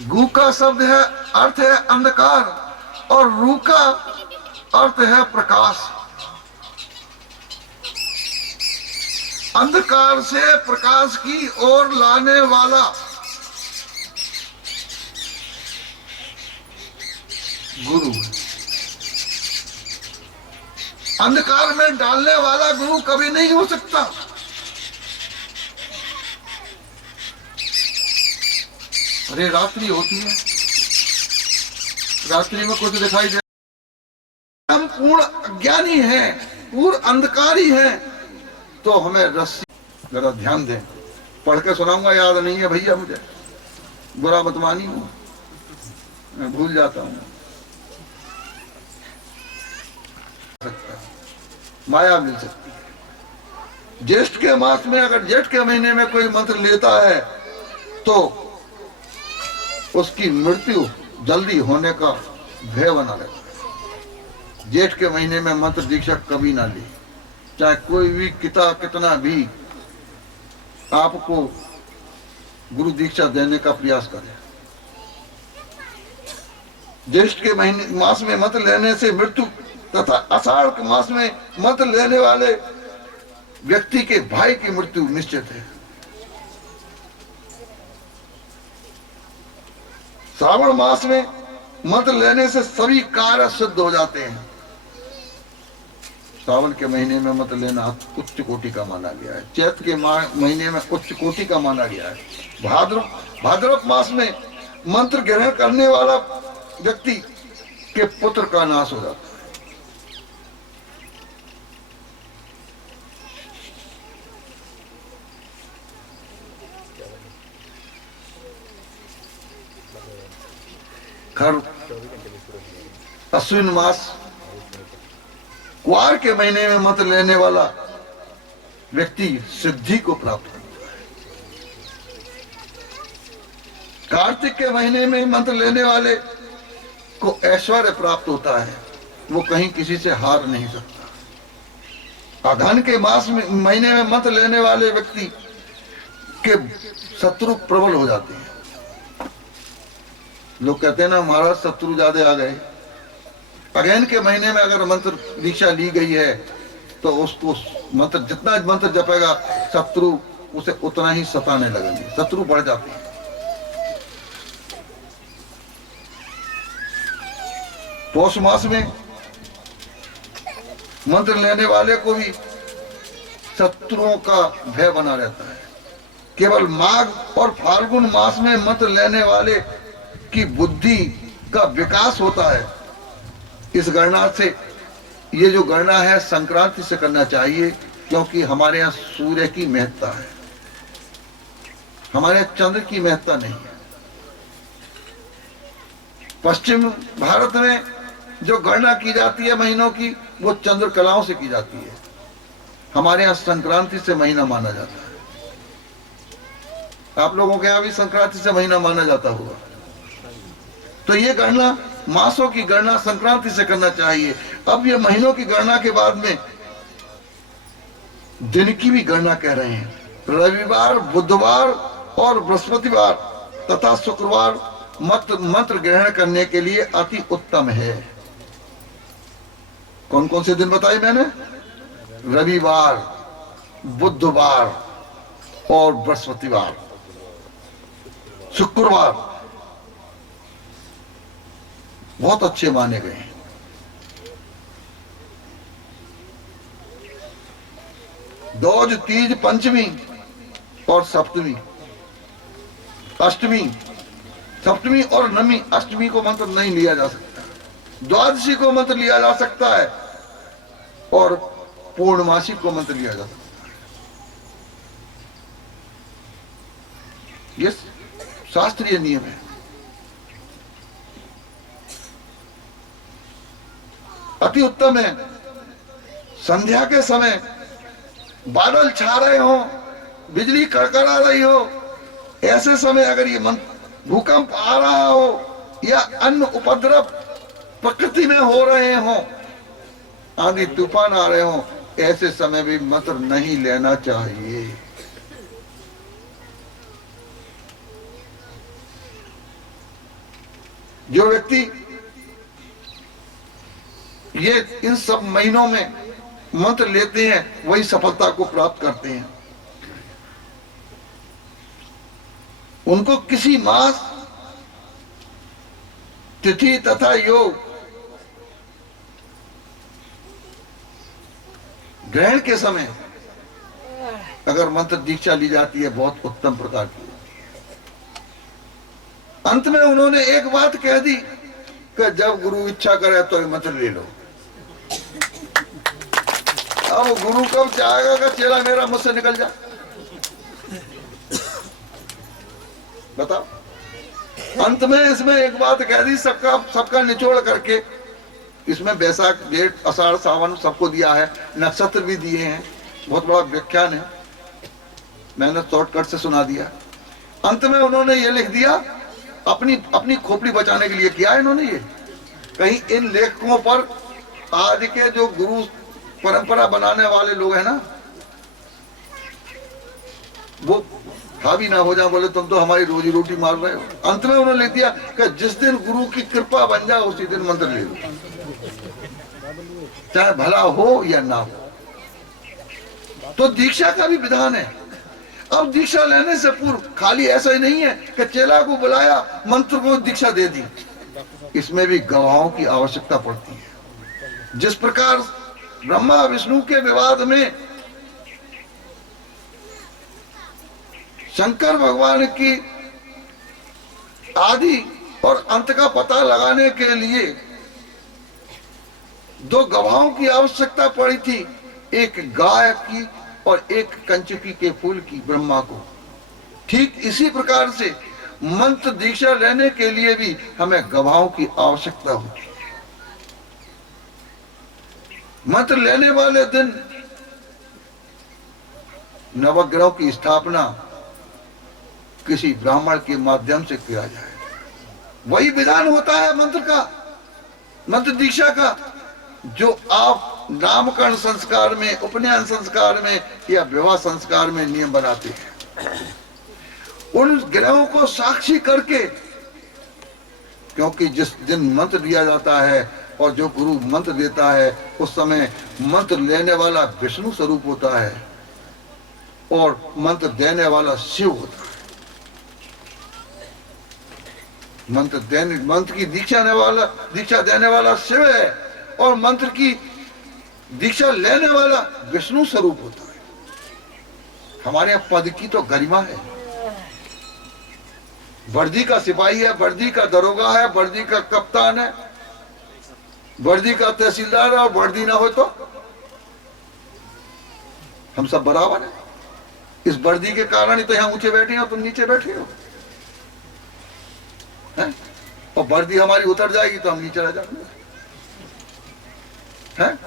गु का शब्द है, अर्थ है अंधकार, और रू का अर्थ है प्रकाश। अंधकार से प्रकाश की ओर लाने वाला गुरु है। अंधकार में डालने वाला गुरु कभी नहीं हो सकता। अरे रात्रि होती है, रात्रि में कुछ दिखाई दे, हम पूर्ण अज्ञानी हैं, पूर्ण अंधकारी हैं, तो हमें रस्सी, जरा ध्यान दें, पढ़ के सुनाऊंगा, याद नहीं है भैया मुझे, बुरा मत मानिए, मैं भूल जाता हूं। माया मिल सकती है। ज्येष्ठ के मास में, अगर जेठ के महीने में कोई मंत्र लेता है तो उसकी मृत्यु जल्दी होने का भय बना रहता है। जेठ के महीने में मंत्र दीक्षा कभी ना ले, चाहे कोई भी कितना भी आपको गुरु दीक्षा देने का प्रयास करे। ज्येष्ठ के महीने मास में मंत्र लेने से मृत्यु तथा आषाढ़ के मास में मंत्र लेने वाले व्यक्ति के भाई की मृत्यु निश्चित है। श्रावण मास में मंत्र लेने से सभी कार्य सिद्ध हो जाते हैं। श्रावण के महीने में मंत्र लेना उच्च कोटि का माना गया है। चैत्र के महीने में उच्च कोटि का माना गया है। भाद्रव मास में मंत्र ग्रहण करने वाला व्यक्ति के पुत्र का नाश हो जाता है। खर अश्विन मास, कुआर के महीने में मंत्र लेने वाला व्यक्ति सिद्धि को प्राप्त करता है। कार्तिक के महीने में मंत्र लेने वाले को ऐश्वर्य प्राप्त होता है, वो कहीं किसी से हार नहीं सकता। अघन के मास में महीने में मंत्र लेने वाले व्यक्ति के शत्रु प्रबल हो जाते हैं। लोग कहते हैं ना, महाराज शत्रु ज्यादा आ गए। अगैन के महीने में अगर मंत्र दीक्षा ली गई है तो उसको मंत्र, जितना मंत्र जपेगा शत्रु उसे उतना ही सताने लगेंगे, शत्रु बढ़ जाते हैं। पौष मास में मंत्र लेने वाले को भी शत्रुओं का भय बना रहता है। केवल माघ और फाल्गुन मास में मंत्र लेने वाले की बुद्धि का विकास होता है। इस गणना से, ये जो गणना है संक्रांति से करना चाहिए, क्योंकि हमारे यहाँ सूर्य की महत्ता है, हमारे यहाँ चंद्र की महत्ता नहीं है। पश्चिम भारत में जो गणना की जाती है महीनों की, वो चंद्र कलाओं से की जाती है। हमारे यहाँ संक्रांति से महीना माना जाता है। आप लोगों के यहाँ भी संक्रांति से महीना माना जाता होगा। तो ये गणना, मासों की गणना संक्रांति से करना चाहिए। अब ये महीनों की गणना के बाद में दिन की भी गणना कह रहे हैं। रविवार, बुधवार और बृहस्पतिवार तथा शुक्रवार मंत्र ग्रहण करने के लिए अति उत्तम है। कौन कौन से दिन बताए मैंने? रविवार, बुधवार और बृहस्पतिवार। शुक्रवार बहुत अच्छे माने गए हैं। दोज, तीज, पंचमी और सप्तमी, अष्टमी, सप्तमी और नवमी, अष्टमी को मंत्र नहीं लिया जा सकता। द्वादशी को मंत्र लिया जा सकता है और पूर्णमासी को मंत्र लिया जा सकता है। ये शास्त्रीय नियम है। अति उत्तम है। संध्या के समय बादल छा रहे हो, बिजली कड़कड़ा रही हो, ऐसे समय अगर ये भूकंप आ रहा हो या अन्य उपद्रव प्रकृति में हो रहे हो, आंधी तूफान आ रहे हो, ऐसे समय भी मंत्र नहीं लेना चाहिए। जो व्यक्ति ये इन सब महीनों में मंत्र लेते हैं वही सफलता को प्राप्त करते हैं। उनको किसी मास, तिथि तथा योग ग्रहण के समय अगर मंत्र दीक्षा ली जाती है बहुत उत्तम प्रकार की। अंत में उन्होंने एक बात कह दी कि जब गुरु इच्छा करे तो ये मंत्र ले लो। अब गुरु कब चाहेगा कि चेला मेरा मुझसे निकल जा? बताओ। अंत में इसमें एक बात कह दी, सबका निचोड़ करके इसमें वैशाख जेठ आषाढ़ सावन सबको दिया है, नक्षत्र भी दिए हैं, बहुत बड़ा व्याख्यान है, मैंने शॉर्टकट से सुना दिया। अंत में उन्होंने ये लिख दिया, अपनी खोपड़ी बचाने के लिए किया है इन्होंने ये। कहीं इन लेखकों पर आज के जो गुरु परंपरा बनाने वाले लोग हैं ना, वो हावी ना हो जाए, बोले तुम तो हमारी रोजी रोटी मार रहे हो। अंत में उन्होंने लिख दिया कि जिस दिन गुरु की कृपा बन जाए उसी दिन मंत्र ले लो, चाहे भला हो या ना हो। तो दीक्षा का भी विधान है। अब दीक्षा लेने से पूर्व खाली ऐसा ही नहीं है कि चेला को बुलाया मंत्र को दीक्षा दे दी, इसमें भी गवाहों की आवश्यकता पड़ती है। जिस प्रकार ब्रह्मा विष्णु के विवाद में शंकर भगवान की आदि और अंत का पता लगाने के लिए दो गवाहों की आवश्यकता पड़ी थी, एक गाय की और एक कंचकी के फूल की ब्रह्मा को। ठीक इसी प्रकार से मंत्र दीक्षा लेने के लिए भी हमें गवाहों की आवश्यकता होती है। मंत्र लेने वाले दिन नवग्रहों की स्थापना किसी ब्राह्मण के माध्यम से किया जाए, वही विधान होता है मंत्र का, मंत्र दीक्षा का, जो आप नामकरण संस्कार में, उपनयन संस्कार में या विवाह संस्कार में नियम बनाते हैं। उन ग्रहों को साक्षी करके, क्योंकि जिस दिन मंत्र दिया जाता है और जो गुरु मंत्र देता है उस समय मंत्र लेने वाला विष्णु स्वरूप होता है और मंत्र देने वाला शिव होता है। मंत्र की दीक्षा देने वाला शिव है और मंत्र की दीक्षा लेने वाला विष्णु स्वरूप होता है। हमारे यहाँ पद की तो गरिमा है। वर्दी का सिपाही है, वर्दी का दरोगा है, वर्दी का कप्तान है, वर्दी का तहसीलदार है, और वर्दी ना हो तो हम सब बराबर है। इस वर्दी के कारण ही तो यहाँ ऊंचे बैठे हो, तुम नीचे बैठे हो हैं? और वर्दी हमारी उतर जाएगी तो हम नीचे रह जाएंगे हैं?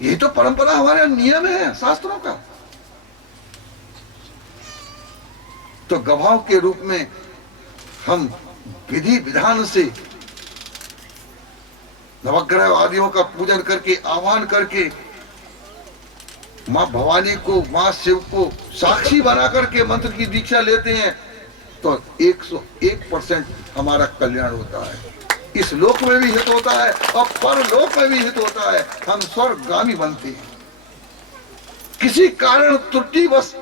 यही तो परंपरा हमारे नियम है शास्त्रों का। तो गवाहों के रूप में हम विधि विधान से नवग्रह आदियों का पूजन करके, आह्वान करके, मां भवानी को, मां शिव को साक्षी बना करके मंत्र की दीक्षा लेते हैं तो 101% हमारा कल्याण होता है। इस लोक में भी हित होता है और परलोक में भी हित होता है। हम स्वर्गगामी बनते हैं। किसी कारण त्रुटिवश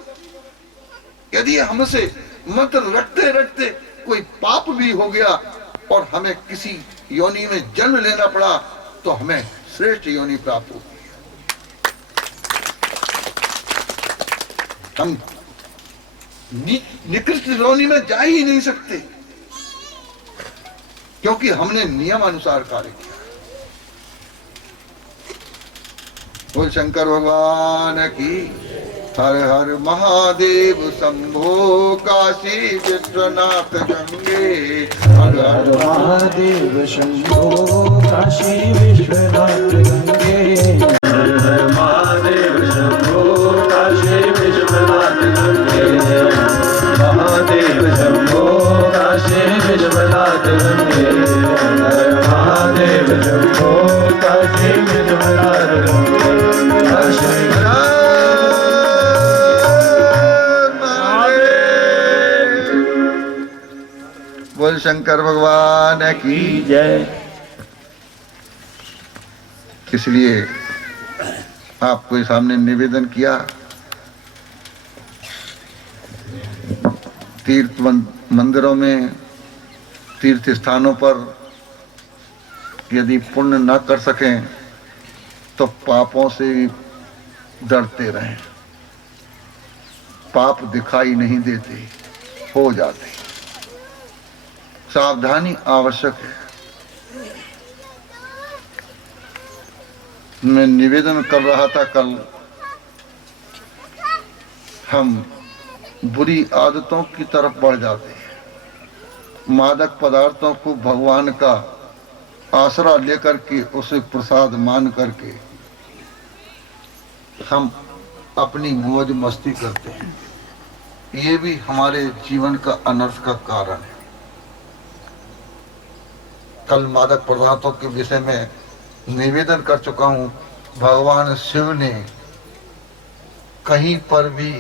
यदि हमसे मंत्र रटते रटते कोई पाप भी हो गया और हमें किसी योनि में जन्म लेना पड़ा तो हमें श्रेष्ठ योनि प्राप्त होगी। हम निकृष्ट योनि में जा ही नहीं सकते क्योंकि हमने नियम अनुसार कार्य किया। बोल शंकर भगवान की। हर हर महादेव शंभो काशी विश्वनाथ गंगे। हर हर महादेव शंभो काशी विश्वनाथ गंगे। हर हर महादेव शंभो काशी विश्वनाथ गंगे। महादेव शंभो काशी विश्वनाथ गंगे। हर महादेव शंभो काशी विश्वनाथ गंगे। काशी शंकर भगवान की। जय। इसलिए आपको सामने निवेदन किया, तीर्थ मंदिरों में, तीर्थ स्थानों पर यदि पुण्य न कर सकें तो पापों से डरते रहें। पाप दिखाई नहीं देते, हो जाते। सावधानी आवश्यक है। मैं निवेदन कर रहा था कल, हम बुरी आदतों की तरफ बढ़ जाते हैं। मादक पदार्थों को भगवान का आसरा लेकर के, उसे प्रसाद मान करके हम अपनी मौज मस्ती करते हैं। ये भी हमारे जीवन का अनर्थ का कारण है। कल मादक पदार्थों के विषय में निवेदन कर चुका हूं। भगवान शिव ने कहीं पर भी,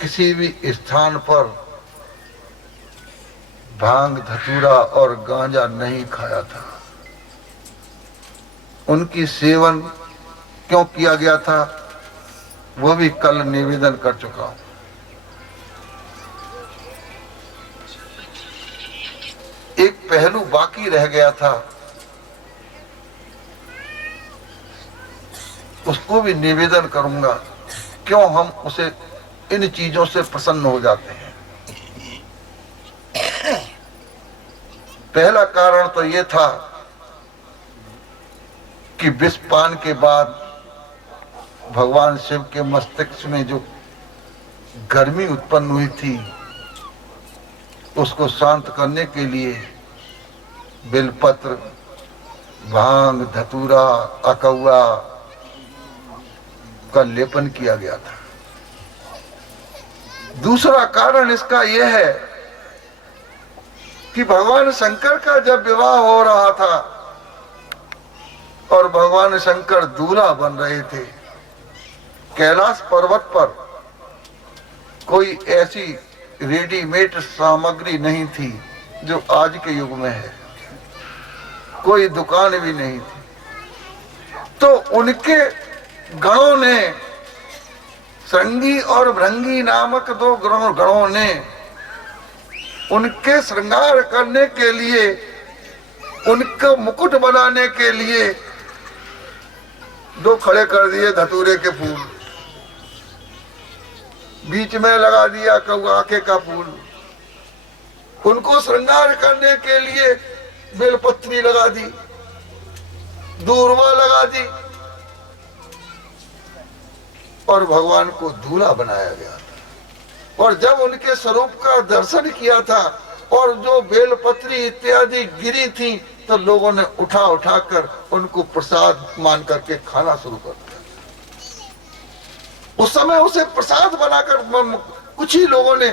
किसी भी स्थान पर भांग, धतूरा और गांजा नहीं खाया था। उनकी सेवन क्यों किया गया था, वो भी कल निवेदन कर चुका हूं। एक पहलू बाकी रह गया था, उसको भी निवेदन करूंगा। क्यों हम उसे इन चीजों से प्रसन्न हो जाते हैं। पहला कारण तो यह था कि विष पान के बाद भगवान शिव के मस्तिष्क में जो गर्मी उत्पन्न हुई थी, उसको शांत करने के लिए बेलपत्र, भांग, धतूरा, अकौआ का लेपन किया गया था। दूसरा कारण इसका यह है कि भगवान शंकर का जब विवाह हो रहा था और भगवान शंकर दूल्हा बन रहे थे, कैलाश पर्वत पर कोई ऐसी रेडीमेड सामग्री नहीं थी जो आज के युग में है। कोई दुकान भी नहीं थी। तो उनके गणों ने, श्रृंगी और भृंगी नामक दो गणों ने उनके श्रृंगार करने के लिए, उनको मुकुट बनाने के लिए दो खड़े कर दिए धतूरे के फूल, बीच में लगा दिया कौआके का फूल। उनको श्रृंगार करने के लिए बेलपत्री लगा दी, दूर्वा लगा दी और भगवान को दूल्हा बनाया गया था। और जब उनके स्वरूप का दर्शन किया था और जो बेलपत्री इत्यादि गिरी थी, तो लोगों ने उठा उठाकर उनको प्रसाद मान करके खाना शुरू कर दिया। उस समय उसे प्रसाद बनाकर कुछ ही लोगों ने,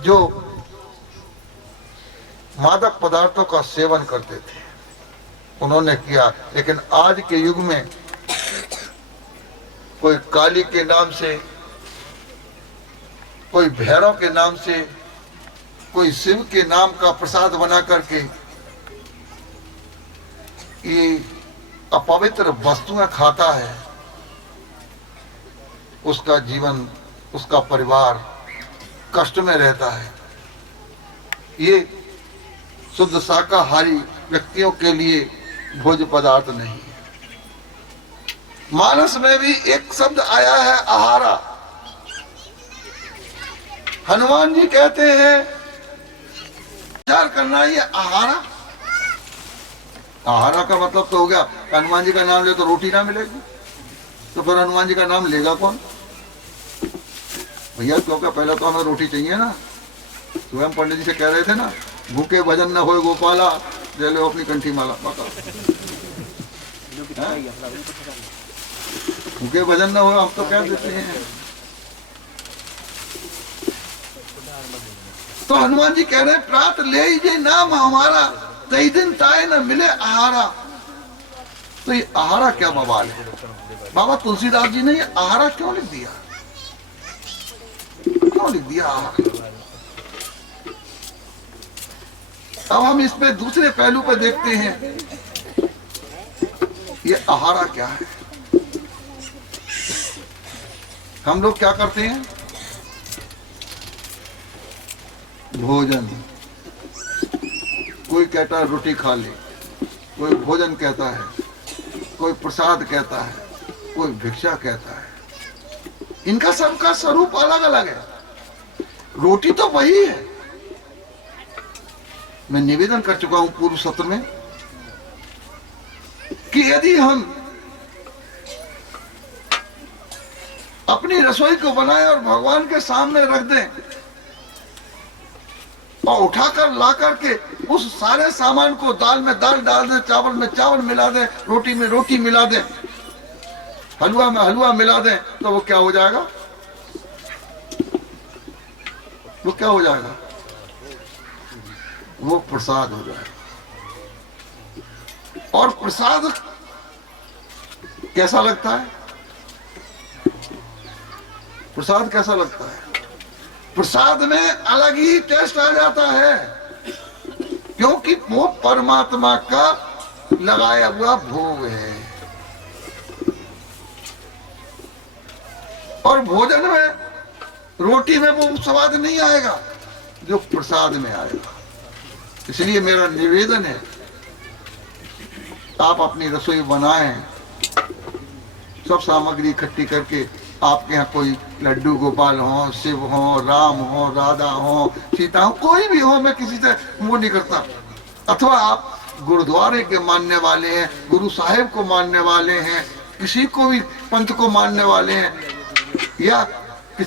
जो मादक पदार्थों का सेवन करते थे, उन्होंने किया। लेकिन आज के युग में कोई काली के नाम से, कोई भैरव के नाम से, कोई शिव के नाम का प्रसाद बना करके ये अपवित्र वस्तुएं खाता है। उसका जीवन, उसका परिवार कष्ट में रहता है। ये शुद्ध शाकाहारी व्यक्तियों के लिए भोज्य पदार्थ नहीं है। मानस में भी एक शब्द आया है, आहारा। हनुमान जी कहते हैं विचार करना, ये आहारा। आहारा का मतलब तो हो गया, हनुमान जी का नाम ले तो रोटी ना मिलेगी, तो फिर हनुमान जी का नाम लेगा कौन भैया? क्योंकि पहले तो हमें रोटी चाहिए ना। स्वयं पंडित जी से कह रहे थे ना, भूखे भजन न होए गोपाला, ले लो अपनी कंठी माला। भूखे भजन न हो, हम तो कह देते हैं। तो हनुमान जी कह रहे हैं, प्रात ले जे नाम हमारा, तई दिन ताए न मिले आहारा। तो ये आहारा क्या बवाल है? बाबा तुलसीदास जी ने ये आहारा क्यों लिख दिया? क्यों लिख दिया आहारा? अब हम इस पे दूसरे पहलू पे देखते हैं, ये आहारा क्या है। हम लोग क्या करते हैं, भोजन, कोई कहता है रोटी खा ले, कोई भोजन कहता है, कोई प्रसाद कहता है, कोई भिक्षा कहता है। इनका सबका स्वरूप अलग अलग है। रोटी तो वही है। मैं निवेदन कर चुका हूं पूर्व सत्र में कि यदि हम अपनी रसोई को बनाए और भगवान के सामने रख दें और उठाकर ला करके उस सारे सामान को दाल में दाल डाल दें, चावल में चावल मिला दें, रोटी में रोटी मिला दें, हलवा में हलवा मिला दें, तो वो क्या हो जाएगा, वो क्या हो जाएगा, वो प्रसाद हो जाएगा। और प्रसाद कैसा लगता है, प्रसाद कैसा लगता है, प्रसाद में अलग ही टेस्ट आ जाता है, क्योंकि वो परमात्मा का लगाया हुआ भोग है। और भोजन में, रोटी में वो स्वाद नहीं आएगा जो प्रसाद में आएगा। इसलिए मेरा निवेदन है, आप अपनी रसोई बनाएं, सब सामग्री इकट्ठी करके। आपके यहाँ कोई लड्डू गोपाल हो, शिव हो, राम हो, राधा हो, सीता हो, कोई भी हो, मैं किसी से वो नहीं करता। अथवा आप गुरुद्वारे के मानने वाले हैं, गुरु साहिब को मानने वाले हैं, किसी को भी पंथ को मानने वाले हैं, या